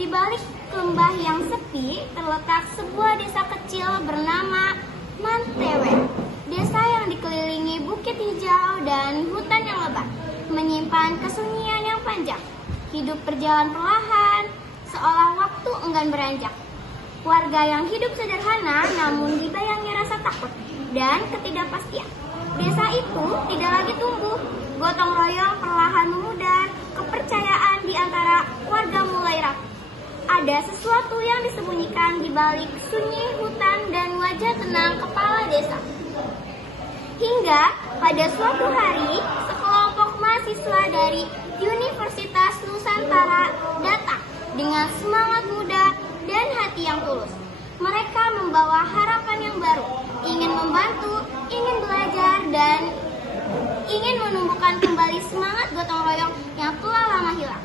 Di balik lembah yang sepi terletak sebuah desa kecil bernama Mantewe. Desa yang dikelilingi bukit hijau dan hutan yang lebat, menyimpan kesunyian yang panjang. Hidup berjalan perlahan, seolah waktu enggan beranjak. Warga yang hidup sederhana namun dibayangi rasa takut dan ketidakpastian. Desa itu tidak lagi tumbuh, gotong royong perlahan memudar, kepercayaan di antara warga mulai rapuh. Ada sesuatu yang disembunyikan di balik sunyi hutan dan wajah tenang kepala desa. Hingga pada suatu hari, sekelompok mahasiswa dari Universitas Nusantara datang dengan semangat muda dan hati yang tulus. Mereka membawa harapan yang baru, ingin membantu, ingin belajar, dan ingin menumbuhkan kembali semangat gotong royong yang telah lama hilang.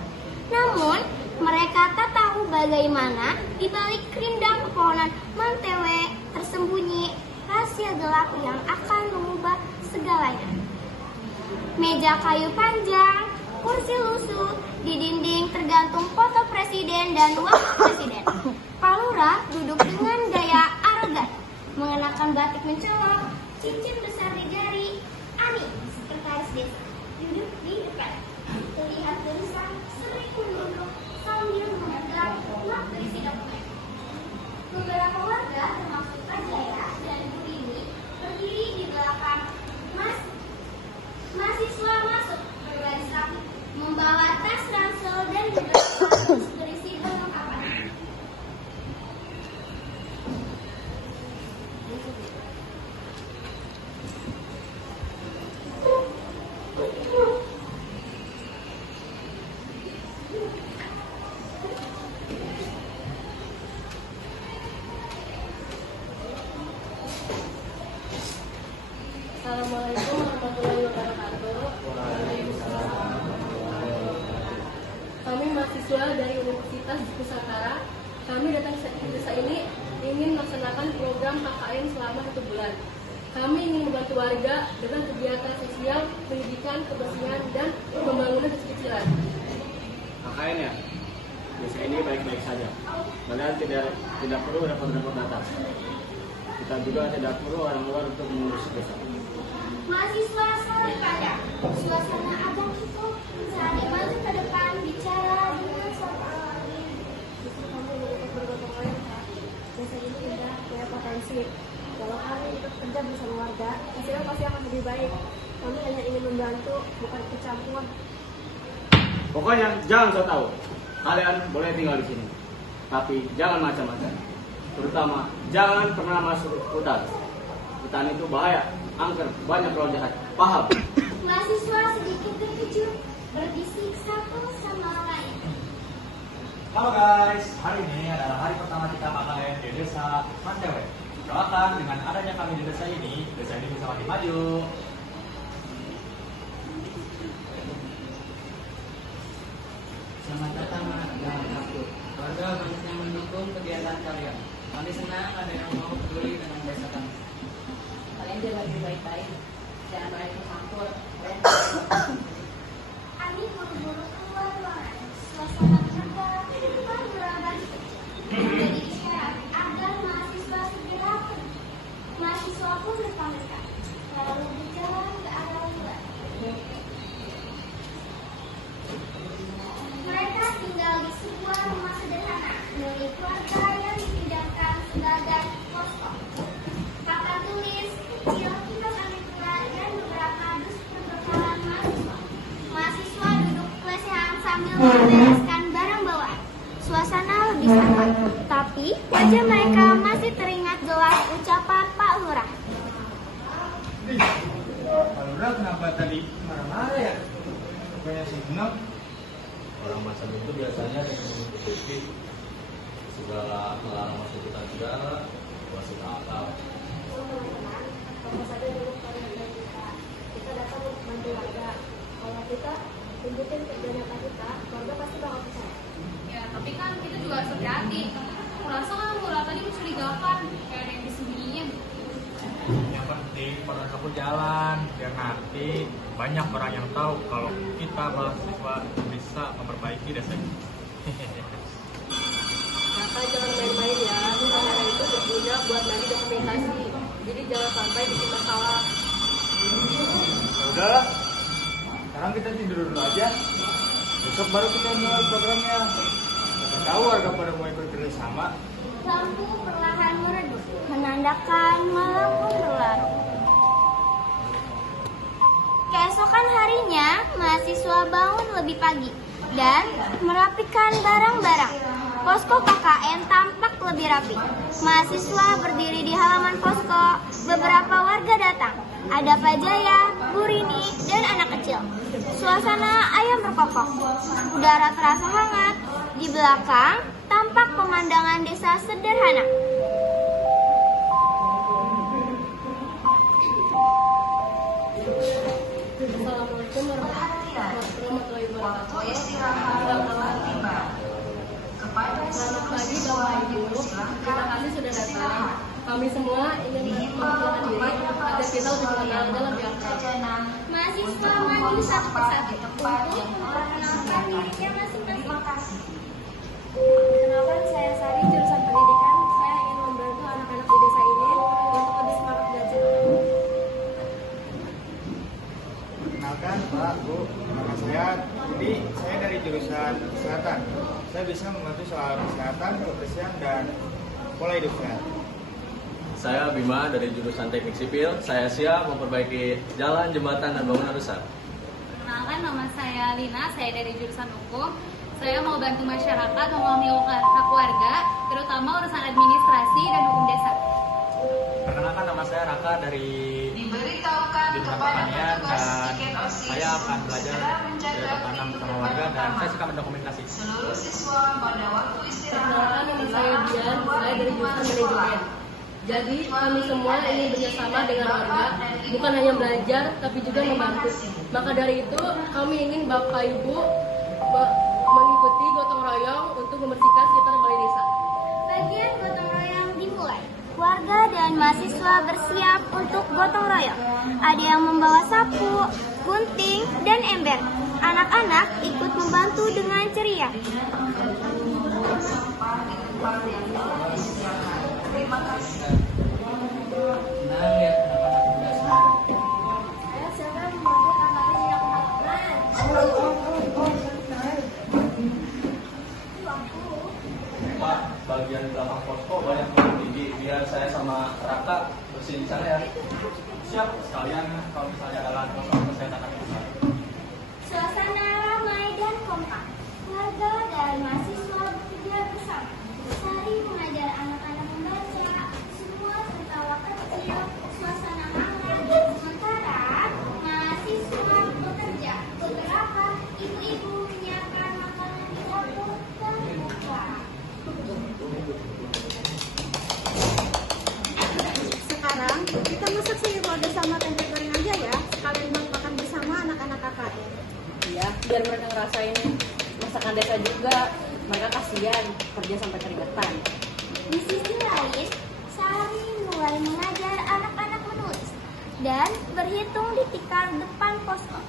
Namun, mereka tak tahu bagaimana di balik rindang pepohonan Mantewe tersembunyi rahasia gelap yang akan mengubah segalanya. Meja kayu panjang, kursi lusuh, di dinding tergantung foto presiden dan wakil presiden. Pak Lurah duduk dengan gaya arogan, mengenakan batik mencolok, cincin besar di jari. Ani, sekretaris desa, duduk di depan. Terlihat gelisah, sering menunduk sambil memegang map berisi dokumen. Beberapa warga termasuk Pak Jaya dan Bu Rini berdiri di belakang mahasiswa masuk berbaris rapi, membawa tas ransel dan juga berisi perlengkapan. Assalamualaikum warahmatullahi wabarakatuh. Kami mahasiswa dari Universitas Nusantara. Kami datang ke desa ini ingin melaksanakan program KKN selama 1 bulan. Kami ingin membantu warga dengan kegiatan sosial, pendidikan, kebersihan, dan pembangunan kecil-kecilan. KKN ya? Desa ini baik-baik saja. Kalian tidak perlu repot-repot datang. Kita juga tidak perlu orang luar untuk mengurus desa. Mahasiswa saling pandang. Suasana abang itu saling maju ke depan bicara dengan suara alami. Justru kami lebih bergotong royong, Kak. Desa ini indah, punya potensi. Kalau kami ikut kerja bersama warga, hasilnya pasti akan lebih baik. Kami hanya ingin membantu, bukan ikut campur. Pokoknya jangan so tahu. Kalian boleh tinggal di sini, tapi jangan macam-macam. Terutama jangan pernah masuk hutan. Hutan itu bahaya, angker, banyak roh jahat. Paham? Mahasiswa sedikit terkejut, berbisik satu sama lain. Halo guys, hari ini adalah hari pertama kita KKN di desa Mantewe. Doakan dengan adanya kami di desa ini bisa makin maju. Selamat datang anak dan takut. Warga banyak yang mendukung kegiatan kalian. Kami senang ada yang mau peduli dengan desa kami. Kalian jaga diri baik-baik, jangan banyak bercampur. Ani buru-buru keluar ruangan. Suasana kerja berubah kecil. Menjadi isyarat agar mahasiswa segera pergi. Mahasiswa pun berpamitan, lalu berjalan ke arah luar. Mereka tinggal di sebuah rumah sederhana milik keluarga yang dipindahkan sebagai posko. Papan tulis kecil, kitab Al-Quran, dan beberapa dus perbekalan mahasiswa. Mahasiswa duduk lesehan sambil membereskan barang bawaan. Suasana lebih santai, tapi wajah mereka masih teringat jelas ucapan Pak Lurah. Pak Lurah kenapa tadi marah-marah ya? Bukannya senang? Orang macam itu biasanya dengan mengikuti segala melarang masuk hutan segala, wasit akal. Teman-teman, kalau saja dulu kalian dan kita datang untuk membantu warga. Kalau kita tunjukin kerja nyata kita, warga pasti bakal percaya. Ya, tapi kan kita juga harus hati-hati. Kurasa kan Lurah tadi mencurigakan, kayak ada yang disembunyiin. Yang penting pada aku jalan biar nanti banyak orang yang tahu kalau kita mahasiswa bisa memperbaiki desa ini. Udahlah, sekarang kita tidur dulu aja. Besok baru kita mulai programnya. Kita tahu warga pada mulai bekerja sama. Lampu perlahan meredup, menandakan malam pun berlarut. Keesokan harinya, mahasiswa bangun lebih pagi dan merapikan barang-barang. Posko KKN tampak lebih rapi. Mahasiswa berdiri di halaman posko. Beberapa warga datang. Ada Pak Jaya, Bu Rini, dan anak kecil. Suasana ayam berkokok. Udara terasa hangat. Di belakang, tampak pemandangan desa sederhana. Assalamualaikum warahmatullahi wabarakatuh. Selamat pagi Bapak Ibu. Terima kasih sudah datang. Kami semua ingin memperkenalkan diri agar kita lebih mengenal dan lebih akrab. Mahasiswa maju satu persatu untuk memperkenalkan dirinya masing-masing. Kenalkan, saya Sari, jurusan pendidikan. Saya ingin membantu anak-anak di desa ini untuk lebih semangat belajar. Kenalkan Pak, Bu, nama saya Budi. Saya dari jurusan kesehatan. Saya bisa membantu soal kesehatan, kebersihan, dan pola hidup sehat. Saya Bima dari jurusan Teknik Sipil. Saya siap memperbaiki jalan, jembatan, dan bangunan rusak. Kenalkan, nama saya Lina, saya dari jurusan hukum. Saya mau bantu masyarakat memahami hak warga, terutama urusan administrasi dan hukum desa. Perkenalkan, nama saya Raka dari jurusan pertanian, dan saya akan belajar bertanam bersama warga, dan saya suka mendokumentasi. Perkenalkan, nama saya Dian, saya dari jurusan manajemen. Jadi kami semua ingin bekerjasama dengan warga, bukan hanya belajar, tapi juga membantu. Maka dari itu kami ingin Bapak Ibu mengikuti gotong royong untuk membersihkan sekitar balai desa. Bagian gotong royong dimulai. Warga dan mahasiswa bersiap untuk gotong royong. Ada yang membawa sapu, gunting, dan ember. Anak-anak ikut membantu dengan ceria. Tenang ya, anak-anak muda semua. Saya siapa yang membantu kakak ini yang Pak, bagian belakang posko banyak yang tinggi. Biar saya sama Raka bersihin di sana ya. Siap, sekalian kalau misalnya ada lahan kosong, saya akan bisa. Suasana ramai dan kompak. Warga dan mahasiswa bekerja bersama. Sari mengajar anak-anak membaca. Semua tertawa kecil. Suasana hangat. Sementara mahasiswa bekerja. Beberapa ibu-ibu menyiapkan makanan di dapur dan bersuara. Sekarang kita masak sayur lodeh sama tempe goreng aja ya. Sekalian buat makan bersama anak-anak KKN. Iya, biar mereka ngerasain masakan desa juga. Mereka kasihan kerja sampai keringetan. Di sisi lain, Sari mulai mengajar anak-anak menulis dan berhitung di tikar depan posko.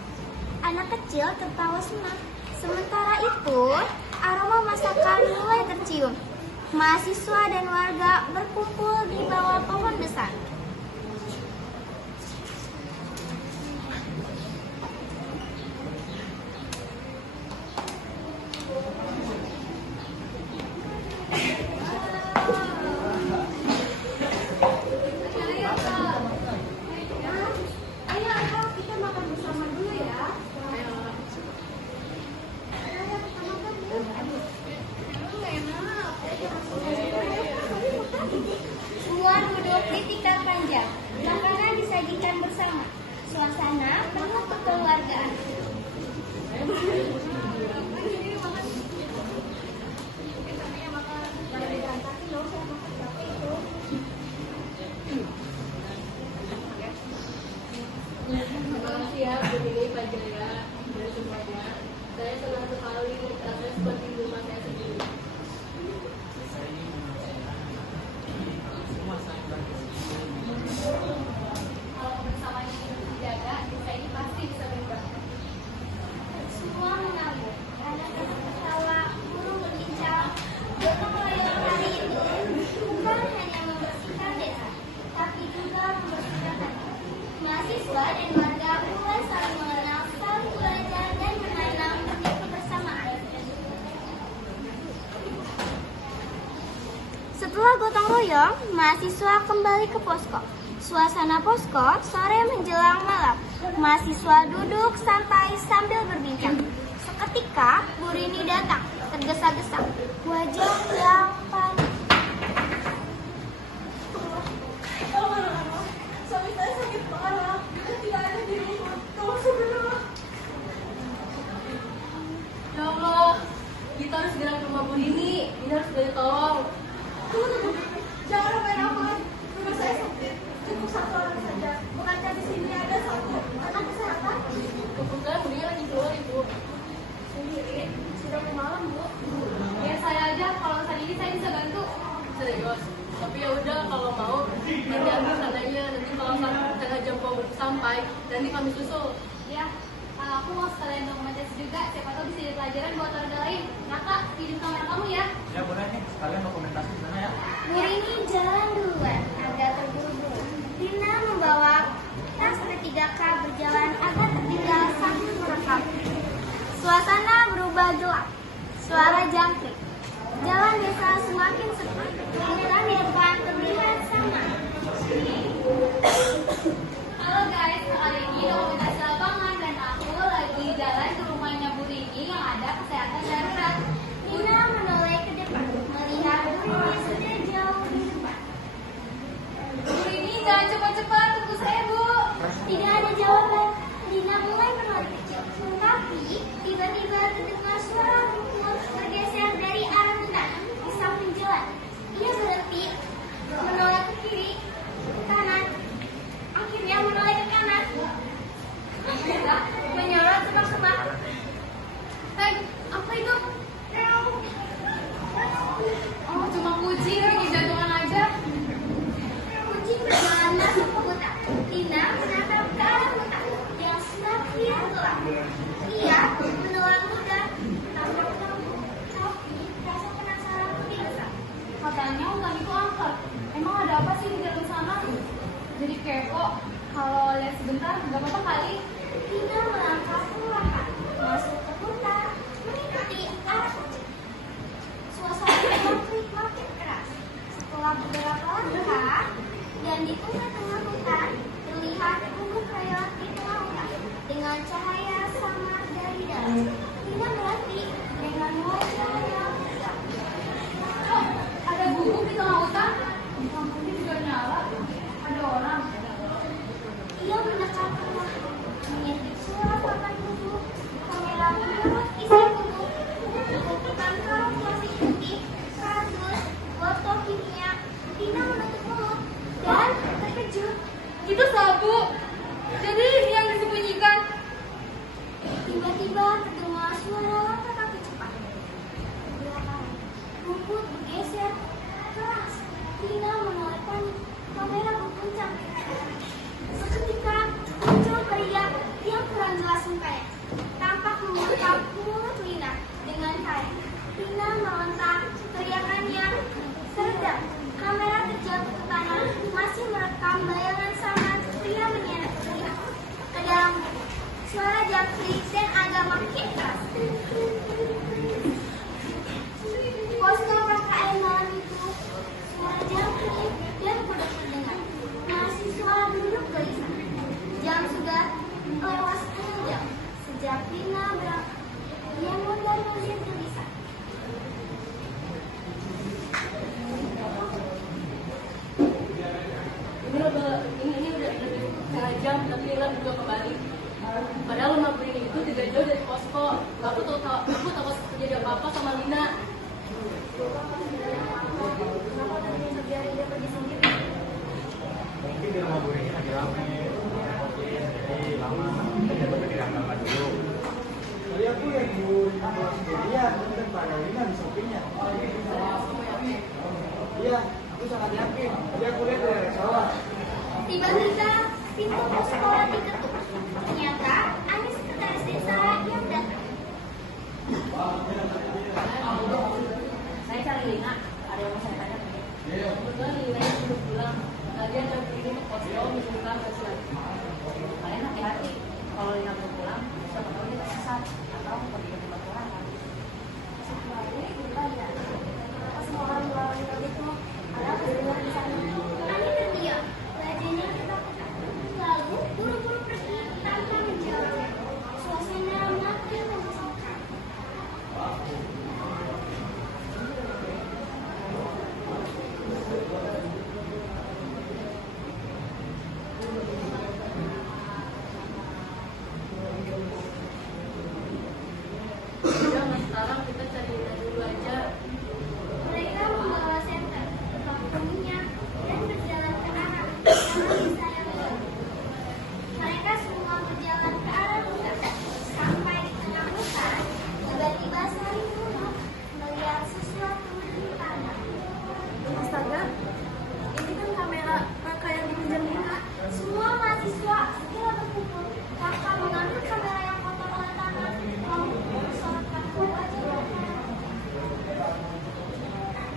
Anak kecil tertawa senang. Sementara itu, aroma masakan mulai tercium. Mahasiswa dan warga berkumpul di bawah pohon besar. Ayo, Kak, kita makan bersama dulu ya. Semua duduk di tikar Setelah gotong royong, mahasiswa kembali ke posko. Suasana posko sore menjelang malam. Mahasiswa duduk santai sambil berbincang. Seketika Bu Rini datang, tergesa-gesa. Wajah yang panik. Suami saya sakit parah. Dia tidak ada di rumah. Tolong segera. Ya Allah, kita harus segera ke rumah Bu Rini. Ini harus segera tolong. Tunggu. Jangan ramai-ramai. Rumah saya sempit. Cukup satu orang saja. Bukankah di sini ada satu anak kesehatan? Kebetulan Bu Rini lagi keluar, Ibu. Sendiri. Sudah mau malam, Bu. Ya saya aja, kalau saat ini saya bisa bantu. Serius. Tapi ya udah kalau mau nanti ambil tandanya, nanti kalau setengah jam mau sampai nanti kami susul. Ya, aku mau sekalian dokumentasi juga, siapa tahu bisa jadi pelajaran buat warga lain. Raka, kirim kamera kamu ya. Ya boleh nih, sekalian dokumentasi di sana ya. Bu Rini jalan duluan, agak terburu-buru. Lina membawa tas P3K berjalan agak tertinggal sambil merekam. Suasana berubah gelap. Suara jangkrik. Jalan desa semakin sepi. Kamera di depan terlihat sama. Halo guys, kali ini dokumentasi lapangan dan aku lagi jalan ke rumahnya Bu Rini yang ada kesehatan darurat. Lina menoleh ke depan, melihat Bu Rini sudah jauh di depan. Bu Rini jangan cepat-cepat, tunggu saya Bu. Tidak ada jawaban. Lina mulai menoleh kecil. Tapi tiba-tiba terdengar suara rumput bergeser dari arah hutan di samping jalan. Ia berhenti, menoleh ke kiri, ke kanan. Akhirnya menoleh ke kanan. Akhirnya menyorot semak-semak. Hei, apa itu? Oh, cuma kucing lagi jantungan aja. Kucing berjalan masuk ke hutan. Lina menatap ke arah hutan yang semakin gelap. Ia menelan ludah, tampak takut, tapi rasa penasaran lebih besar. Katanya hutan itu angker. Emang ada apa sih di dalam sana? Jadi kepo. Kalau lihat sebentar, nggak apa-apa kali. Lina melangkah perlahan masuk ke hutan, mengikuti arah kucing. Suasana makin keras. Setelah beberapa langkah dan di tengah-tengah hutan terlihat gubuk reot di tengah hutan dengan cahaya samar dari dalam. Lina berhenti dengan wajah yang tegak. Oh, ada gubuk di tengah hutan. Di kampungnya juga nyala. Ada orang. Ia mendekat perlahan, mengintip suara papan gubuk. Kamera menyorot isi gubuk, bukan kaos plastik putih, kardus, botol kimia. Lina menutup mulut dan terkejut. Itu sabu. Jadi ini yang disembunyikan. Tiba-tiba terdengar suara langkah kaki cepat. Belakang, rumput bergeser keras. Lina menoleh panik. Kamera berguncang. Seketika muncul pria yang kurang jelas mukanya. Tampak mengungkap mulut Lina dengan tarik. Lina merontak, teriakannya teredam. Kamera terjatuh ke tanah, masih merekam bayangan samar pria menyeret teriak ke dalam suara jangkrik dan agak makin keras. Posko PKN malam itu, suara jangkrik dan kuda terdengar. Mahasiswa duduk gelisah. Jam sudah lewat setengah jam sejak Lina berangkat. Dia mondar-mandir gelisah. Ini udah setengah jam tapi Lina juga kembali. Padahal rumah Bu Rini itu tidak jauh dari posko. Aku takut terjadi apa-apa sama Lina. Kenapa tadi terjadi dia pergi sendiri? Mungkin di rumah Bu Rini lagi rame. Jadi lama. Kita tapi tidak angkat dulu. Tadi aku yang Bu Rini pulang sendirian, dan Pak Lina di sampingnya. Iya, aku sangat yakin. Tadi aku lihat dari restoran. Tiba-tiba pintu posko diketuk. Ternyata ada sekretaris desa yang datang. Saya cari Lina, ada yang mau saya tanya. Kebetulan Lina sudah pulang. Tadi ada Bu Rini ke posko menunjukkan hasil. Kalian hati-hati, kalau Lina belum pulang, siapa tahu dia tersesat atau pergi ke tempat orang kan. Setelah ini kita lihat. Kenapa semua orang melarang begitu?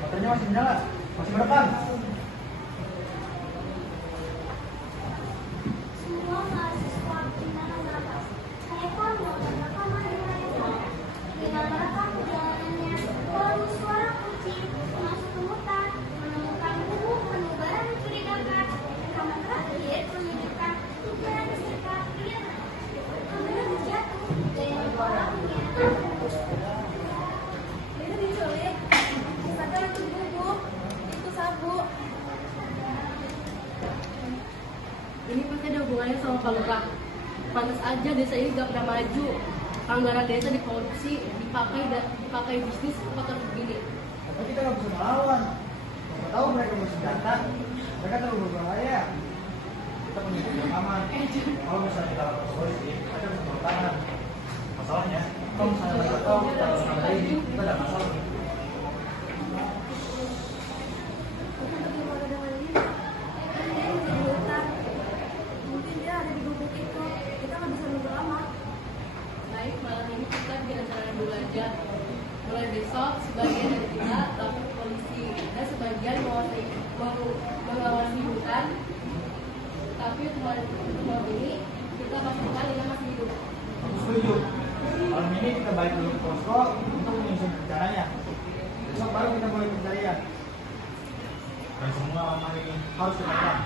Motornya masih nyala, masih merekam. Semua mahasiswa menahan nafas. Saya pun melakukan rekaman di layar kaca. Dengan merekam perjalanannya, lalu suara kucing masuk ke hutan, menemukan gubuk penuh barang mencurigakan. Rekaman terakhir menunjukkan 300 ekor liar. Kamera terjatuh dan orangnya. Ini diculik. Sadar itu bubuk. Itu sabuk. Ini pasti ada hubungannya sama Pak Lurah. Pantas aja desa ini gak pernah maju. Anggaran desa dikorupsi, dipakai bisnis kotor begini. Tapi kita nggak bisa melawan. Siapa tahu mereka bersenjata, mereka terlalu berbahaya. Kita punya rekaman. Kalau misalnya kita lapor ke polisi, kita bisa bertahan. Masalahnya, kalau misalnya mereka tahu kita bersama ini, kita ada masalah. Bagaimana dengan ini? Dia di hutan. Mungkin dia ada di gubuk itu. Kita nggak bisa nunggu lama. Baik, malam ini kita bicara dulu aja. Mulai besok, sebagian dari kita lapor ke polisi dan sebagian mengawasi hutan. Tapi untuk malam ini kita pastikan Lina masih hidup. Aku setuju. Malam ini kita balik dulu ke posko untuk menyusun rencananya. Besok baru kita mulai pencarian. Dan semua aman ini harus dilakukan.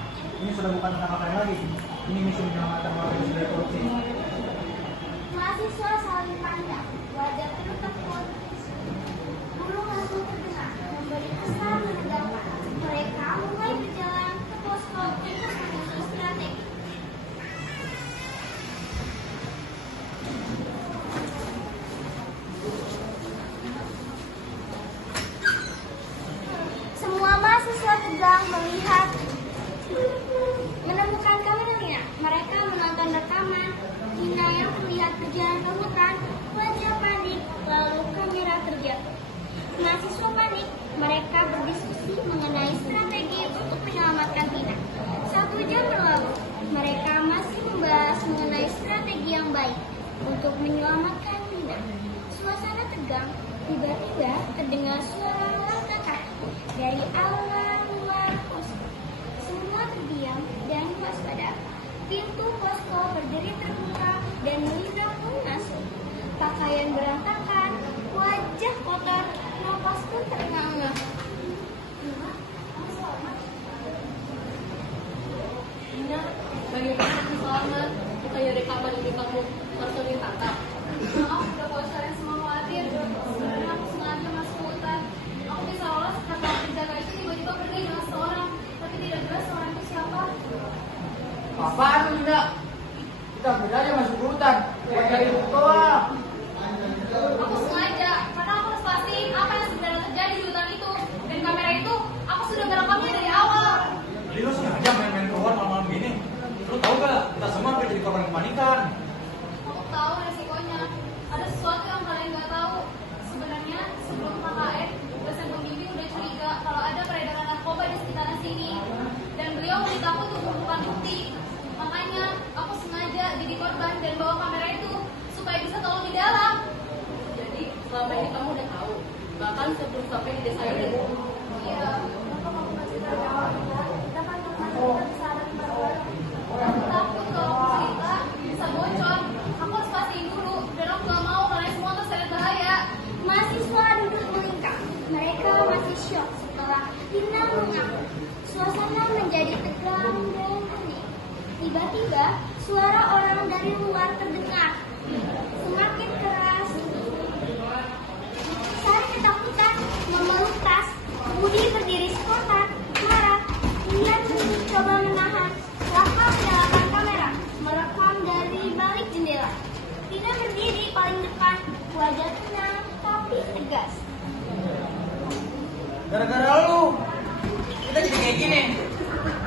Ini sudah bukan tentang apa lagi. Ini misi menyelamatkan warga dari korupsi. Mahasiswa saling pandang, wajah penuh tekun. Burung langsung terdengar, memberi kesan menegangkan. Mereka mulai berjalan ke posko untuk menyusun strategi. Semua mahasiswa tegang melihat menemukan kamera Lina. Mereka menonton rekaman Lina yang terlihat berjalan ke hutan, wajah panik, lalu kamera terjatuh. Mahasiswa panik, mereka berdiskusi mengenai strategi untuk menyelamatkan Lina. 1 jam berlalu, mereka masih membahas mengenai strategi yang baik untuk menyelamatkan Lina. Suasana tegang, tiba-tiba terdengar suara langkah kaki dari aula luar posko. Semua terdiam dan waspada. Pintu posko berdiri terbuka dan Lina pun masuk. Pakaian berantakan, wajah kotor, napas pun terengah-engah. Lina, bagaimana kamu selamat? Bukannya rekaman ini kamu langsung ditangkap. Maaf, udah bocorin semua khawatir. Sebenarnya aku sengaja masuk ke hutan. Aku bisa lolos karena penjaga itu tiba-tiba pergi dengan seorang, tapi tidak jelas seorang itu siapa. Apaan lu tidak? Kita berdaya masuk ke hutan. Buat cari bukti doang. Aku sengaja, karena aku harus pastiin apa yang sebenarnya terjadi di hutan itu. Dan kamera itu, aku sudah merekamnya dari awal. Jadi lu sengaja main-main keluar malam-malam gini. Lu tahu gak? Kita semua akan jadi korban kepanikan. Aku tahu resikonya. Ada sesuatu yang kalian nggak tahu. Sebenarnya sebelum KKN, dosen pembimbing udah curiga kalau ada peredaran narkoba di sekitaran sini. Dan beliau memberitahu untuk mengumpulkan bukti. Makanya aku sengaja jadi korban dan bawa kamera itu supaya bisa tolong di dalam. Jadi selama ini kamu udah tahu. Bahkan sebelum sampai di desa ini. Iya. Kenapa kamu nggak cerita di awal kita? Kita kan kita bisa ada tempat baru. Aku takut kalau aku cerita bisa bocor. Aku harus pastiin dulu dan aku gak mau kalian semua terseret bahaya. Mahasiswa duduk melingkar. Mereka masih syok setelah Lina mengaku. Suasana menjadi tegang dan hening. Tiba-tiba suara orang dari luar terdengar. Semakin keras. Sari ketakutan memeluk tas. Budi berdiri spontan, marah. Dia mencoba menahan. Laka menyalakan kamera, merekam dari balik jendela. Lina berdiri paling depan, wajah tenang tapi tegas. Gara-gara lu, kita jadi kayak gini.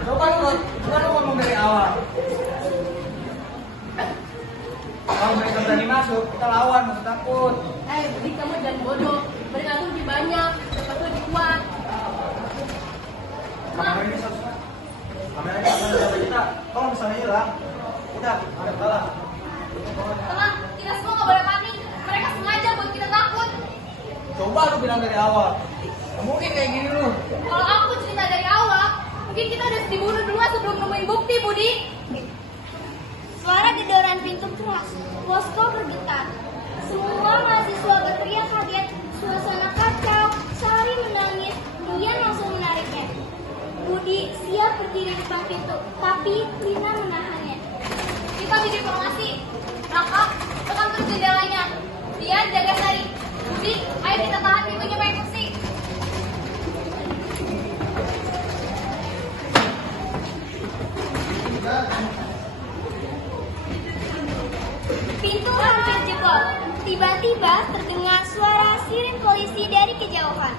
Coba lu ngomong dari awal. Kalau mereka berani masuk, kita lawan, nggak usah takut. Budi kamu jangan bodoh. Mereka tuh lebih banyak, mereka tuh lebih kuat. Kamera ini satu. Kamera ini akan menjaga kita. Kalau misalnya hilang, udah ada salah. Tenang, kita semua gak boleh panik. Mereka sengaja buat kita takut. Coba lu bilang dari awal. Nggak mungkin kayak gini loh. Kalau aku cerita dari awal, mungkin kita udah dibunuh duluan sebelum nemuin bukti, Budi. Suara gedoran pintu keras, posko bergetar. Semua mahasiswa berteriak kaget, suasana kacau, Sari menangis, dia langsung menariknya. Budi siap berdiri di depan pintu, tapi Lina menahannya. Kita bikin informasi. Raka, tekan terus jendelanya. Dia jaga Sari. Budi, ayo kita tahan pintunya pakai kursi. Pintu hampir jebol. Tiba-tiba terdengar suara siren polisi dari kejauhan.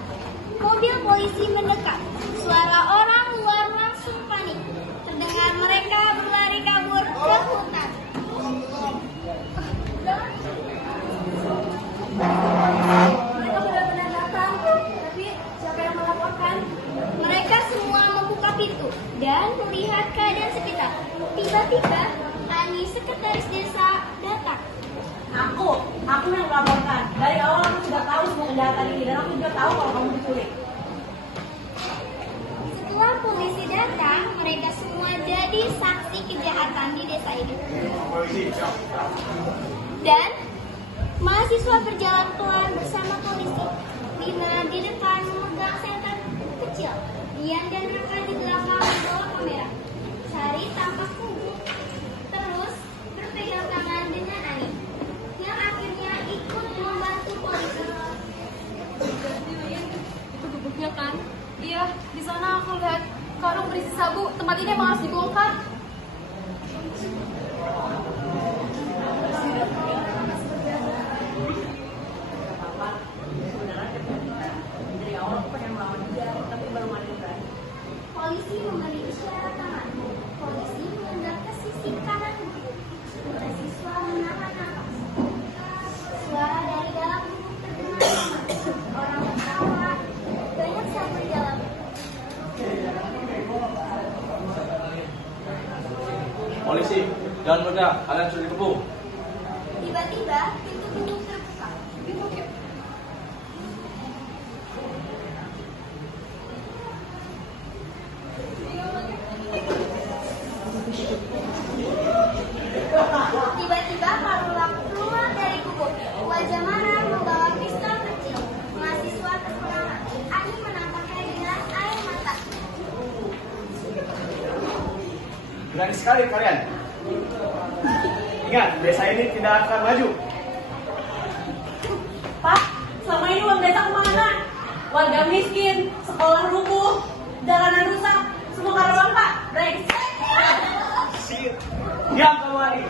Mobil polisi mendekat. Suara orang luar langsung panik. Terdengar mereka berlari kabur ke hutan. Mereka benar-benar datang, tapi siapa yang melaporkan? Mereka semua membuka pintu dan melihat keadaan sekitar. Tiba-tiba, Ani, sekretaris desa, datang. Aku yang melaporkan. Dari awal aku sudah tahu semua kejahatan ini dan aku juga tahu kalau kamu diculik. Setelah polisi datang, mereka semua jadi saksi kejahatan di desa ini. Dan mahasiswa berjalan pelan bersama polisi. Lina di depan memegang setan kecil. Dian dan Raka di belakang membawa kamera. Sari tampak tunduk. Terus berpegang tangan dengan Ani, yang akhirnya ikut membantu polisi. Itu gubuknya kan? Iya, di sana aku lihat karung berisi sabu. Tempat ini emang harus dibongkar. Dari awal aku pengen melawan dia, tapi baru ada yang berani. Polisi memberi isyarat tangan. Polisi menghadap ke sisi kanan bukit. Mahasiswa menahan nafas. Suara dari dalam bukit terdengar. Orang tertawa. Banyak sabu di dalam. Polisi, jangan meledak, kalian sudah dikepung. Tiba-tiba pintu gubuk terbuka. Tiba-tiba Parulak keluar dari gubuk. Wajah marah membawa pistol kecil. Mahasiswa terperangkap. Ani menampaknya dengan air mata. Berani sekali kalian. Ingat, desa ini tidak akan maju. Pak, selama ini uang desa kemana? Warga miskin, sekolah rubuh, jalanan rusak, semua karena uang Pak. Brengsek. Diam kamu Ani.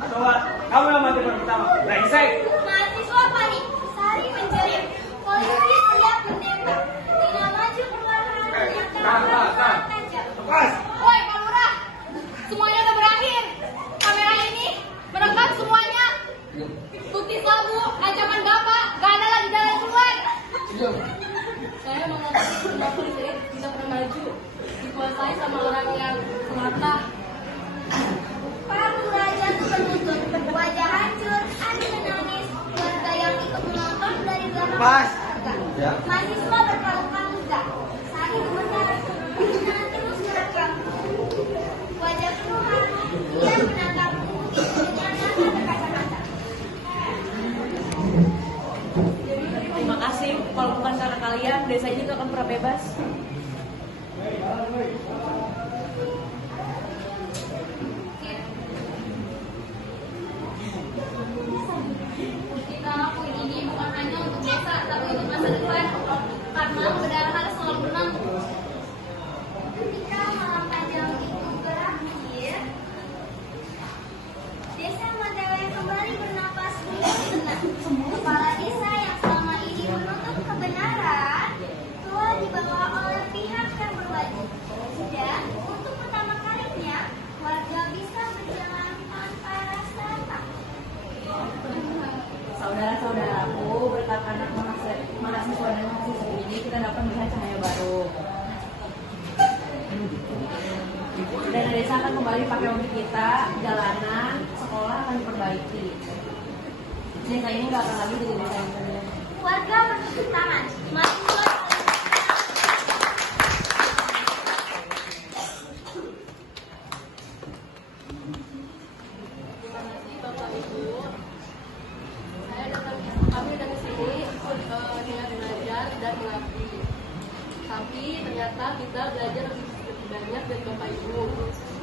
Atau enggak, kamu yang mati pertama. Brengsek. Mahasiswa panik. Sari menjerit. Polisi siap menembak. Lina maju perlahan menyatakan tajam. Lepas. Woi, Pak Lurah, semuanya udah berakhir. Kamera ini merekam semuanya. Bukti sabu, ancaman Bapak, gak ada lagi jalan keluar. Saya menganggap semua polisi tidak pernah maju, dikuasai sama orang yang semata. Paru raja penuntut. Wajah hancur. Ani menangis. Warga yang ikut menonton dari belakang. Pas. Ya. Mahasiswa berpelukan lega. Sari gemetar. Lina terus merekam. Wajah penuh haru. Ia menatap bukit dengan mata berkaca-kaca. Terima kasih. Kalau bukan karena kalian, desa ini tuh akan pernah bebas. Kita lakuin ini bukan hanya untuk desa, tapi untuk masa depan. Karena kebenaran harus selalu menang. Ketika malam panjang itu berakhir, desa Mantewe kembali bernapas tenang. Kepala desa yang selama ini menuntut kebenaran telah dibawa oleh pihak yang berwajib. Dan untuk pertama kalinya, warga bisa berjalan tanpa rasa takut. Saudara-saudaraku, berkat anak mahasiswa dan mahasiswa ini kita dapat melihat cahaya baru. Dan desa akan kembali pakai mobil kita, jalanan, sekolah akan diperbaiki. Desa ini nggak akan lagi jadi desa yang sendiri. Warga bertepuk tangan, mahasiswa Tapi ternyata kita belajar lebih banyak dari Bapak Ibu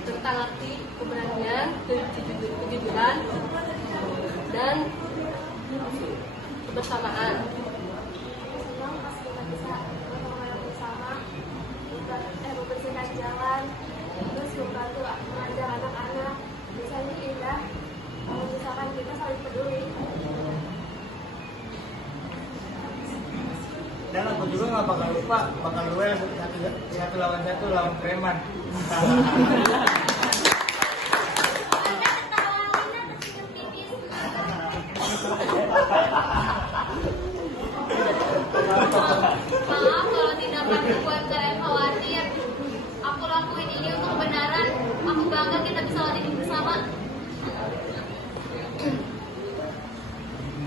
tentang arti keberanian, kejujuran, dan kebersamaan. Membersihkan jalan, terus membantu mengajar anak-anak. Misalnya indah, kalau misalkan kita saling peduli. Dan aku juga nggak bakal lupa, bakal duel satu lawan preman. Maaf kalau tindakan membuat kalian khawatir. Aku lakuin ini untuk kebenaran. Aku bangga kita bisa lewat ini bersama.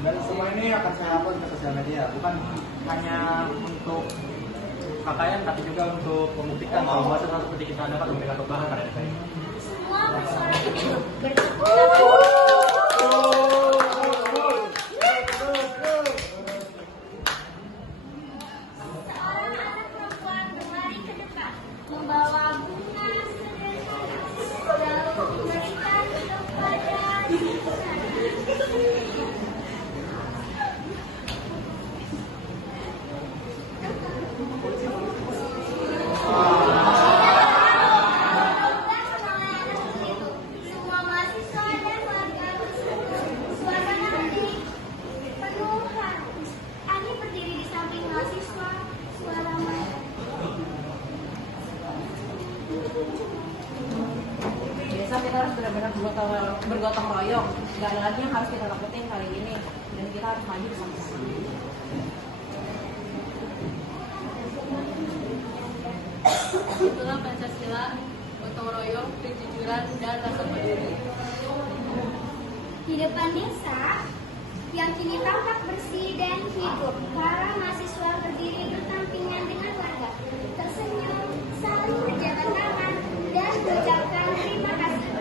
Dan semua ini akan saya upload ke sosial media, bukan hanya untuk KKN, tapi juga untuk membuktikan bahwa bahasa seperti kita dapat memberikan perubahan pada desa ini. Semua bersuara untuk bertepuk tangan. Seorang anak perempuan berlari ke depan, membawa bunga sederhana, lalu memberikan kepada semua mahasiswa dan warga bersyukur. Suasana hening, penuh haru. Ani berdiri di samping mahasiswa. Suara mereka. Desa kita harus benar-benar bergotong royong. Gak ada lagi yang harus kita takutin kali ini. Dan kita harus maju bersama-sama. Itulah Pancasila, gotong royong, kejujuran, dan rasa peduli. Di depan desa yang kini tampak bersih dan hidup, para mahasiswa berdiri berdampingan dengan warga, tersenyum, saling berjabat tangan, dan mengucapkan terima kasih.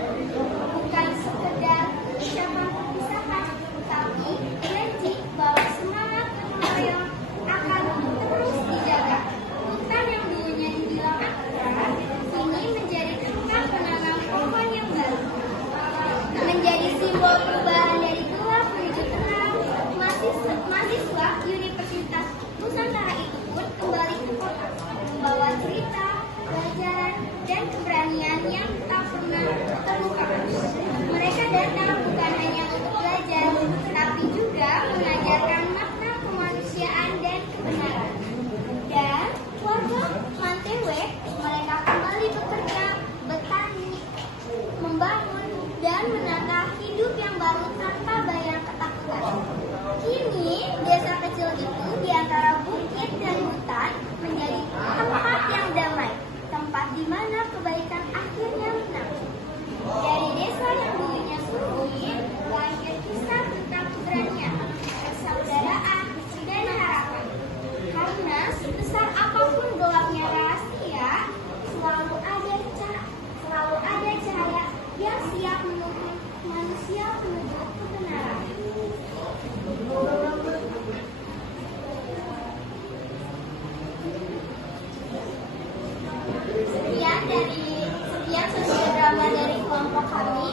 Bukan sekedar ucapan perpisahan, tapi janji bahwa semangat gotong royong akan terus dijaga. Hutan yang dulunya dibilang angker, kini menjadi tempat menanam pohon yang baru. Menjadi simbol perubahan dari gelap menuju terang, mahasiswa Universitas Nusantara itu pun kembali ke kota, membawa cerita, pelajaran, dan keberanian yang tak pernah terlupakan. Mereka datang bukan hanya untuk belajar, tapi juga mengajarkan makna kemanusiaan dan kebenaran. Dan warga Mantewe, mereka kembali bekerja, bertani, membangun, dan menata hidup yang baru tanpa bayang ketakutan. Kini, desa kecil itu di antara bukit dan hutan menjadi tempat yang damai, tempat di mana kebaikan akhirnya menang. Dari desa yang dulunya sunyi, lahir kisah tentang keberanian, persaudaraan, dan harapan. Karena sebesar apapun gelapnya rahasia, selalu ada cahaya yang siap menuntun manusia menuju kebenaran. Sekian sosial drama dari kelompok kami.